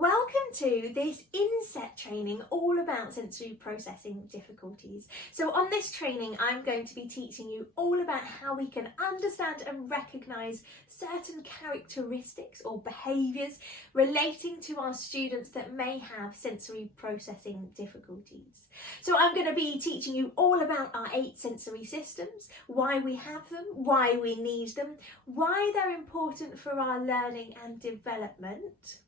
Welcome to this inset training all about sensory processing difficulties. So on this training, I'm going to be teaching you all about how we can understand and recognise certain characteristics or behaviours relating to our students that may have sensory processing difficulties. So I'm going to be teaching you all about our 8 sensory systems, why we have them, why we need them, why they're important for our learning and development.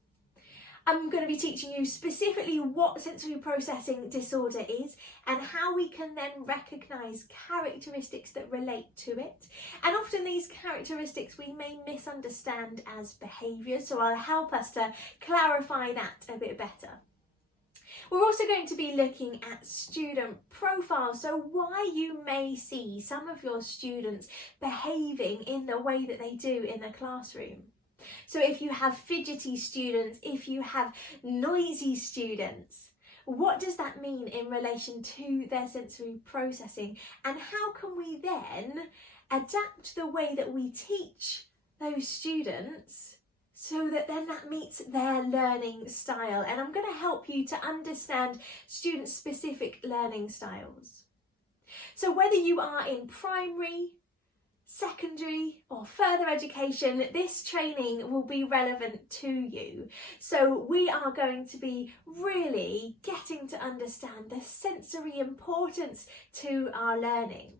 I'm going to be teaching you specifically what sensory processing disorder is and how we can then recognise characteristics that relate to it. And often these characteristics we may misunderstand as behaviours, so I'll help us to clarify that a bit better. We're also going to be looking at student profiles, so why you may see some of your students behaving in the way that they do in the classroom. So if you have fidgety students, if you have noisy students, what does that mean in relation to their sensory processing? And how can we then adapt the way that we teach those students so that then that meets their learning style? And I'm going to help you to understand student-specific learning styles. So whether you are in primary, secondary or further education, this training will be relevant to you. So we are going to be really getting to understand the sensory importance to our learning.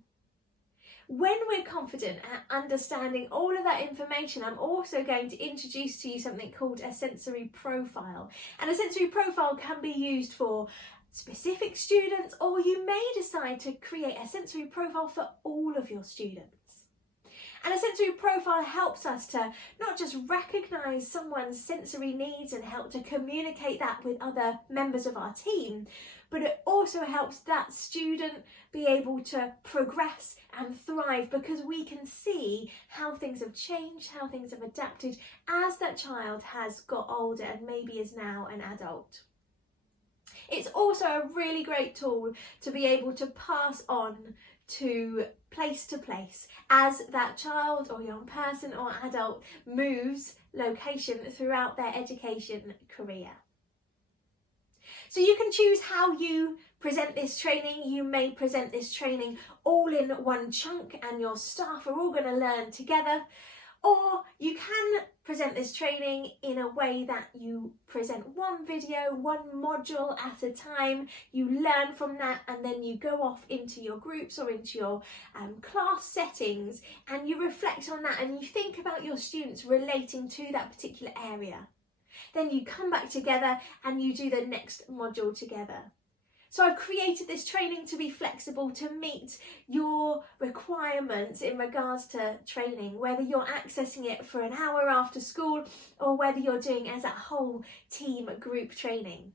When we're confident at understanding all of that information, I'm also going to introduce to you something called a sensory profile. And a sensory profile can be used for specific students, or you may decide to create a sensory profile for all of your students. And a sensory profile helps us to not just recognise someone's sensory needs and help to communicate that with other members of our team, but it also helps that student be able to progress and thrive because we can see how things have changed, how things have adapted as that child has got older and maybe is now an adult. It's also a really great tool to be able to pass on to place as that child or young person or adult moves location throughout their education career. So you can choose how you present this training. You may present this training all in one chunk and your staff are all going to learn together. Or you can present this training in a way that you present one video, one module at a time, you learn from that and then you go off into your groups or into your class settings and you reflect on that and you think about your students relating to that particular area. Then you come back together and you do the next module together. So I've created this training to be flexible to meet your requirements in regards to training, whether you're accessing it for an hour after school or whether you're doing it as a whole team group training.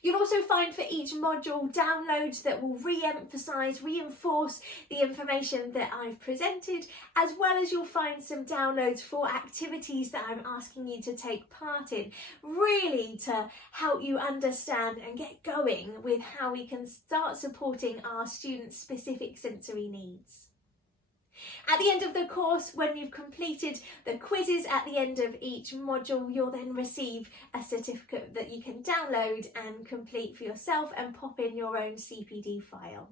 You'll also find for each module downloads that will reinforce the information that I've presented, as well as you'll find some downloads for activities that I'm asking you to take part in, really to help you understand and get going with how we can start supporting our students' specific sensory needs. At the end of the course, when you've completed the quizzes at the end of each module, you'll then receive a certificate that you can download and complete for yourself and pop in your own CPD file.